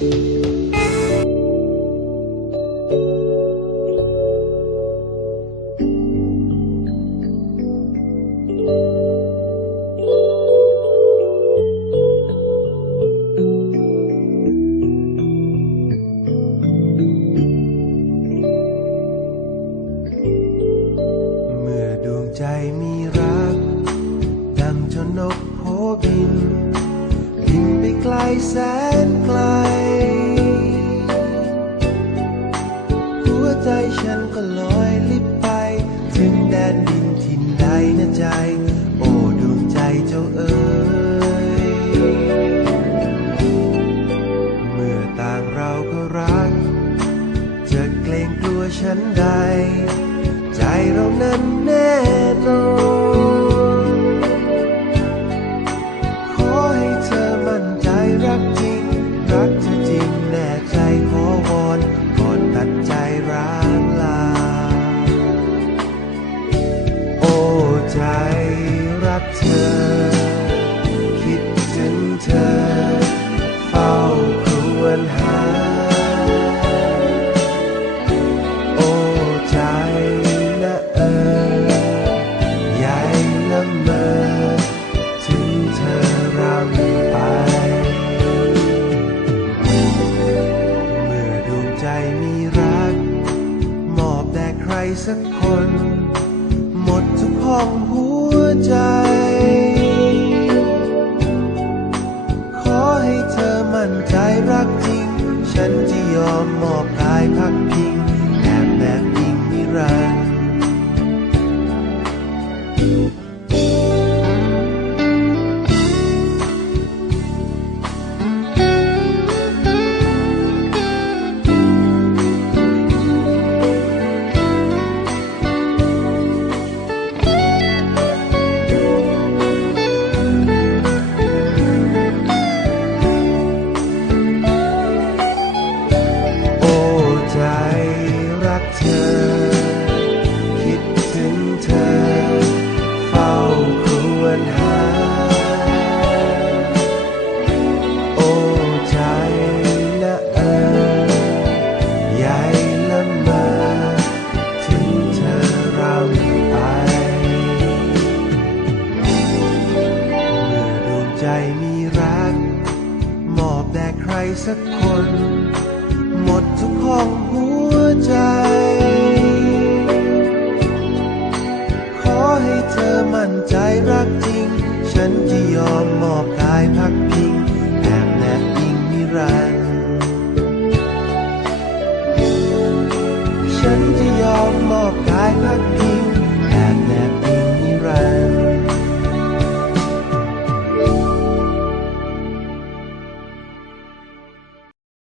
เมื่อดวงใจมีรัก ดังเจ้านกโผบิน บินไปไกลแสนไกล ถึงแดนดินทินใดนะใจ โอ้ดวงใจเจ้าเอ๋ยเมื่อต่างเราก็รัก จะเกรงกลัวฉันใด ใจเรานั้นแน่นอน ใจรักเธอ คิดถึงเธอ เฝ้าครวญหา โอ้ใจนะเออใหญ่ละเมอ ถึงเธอรำไป เมื่อดวงใจมีรัก มอบแด่ใครสักคน ของหัวใจ ละเมอถึงเธอเรำไป เมื่อดวงใจมีรัก มอบแด่ใครสักคน หมดทุกห้องหัวใจ ขอให้เธอมั่นใจรักจริง ฉันจะยอมมอบกายพักพิงแอบแนบอิงนิรัน ดร์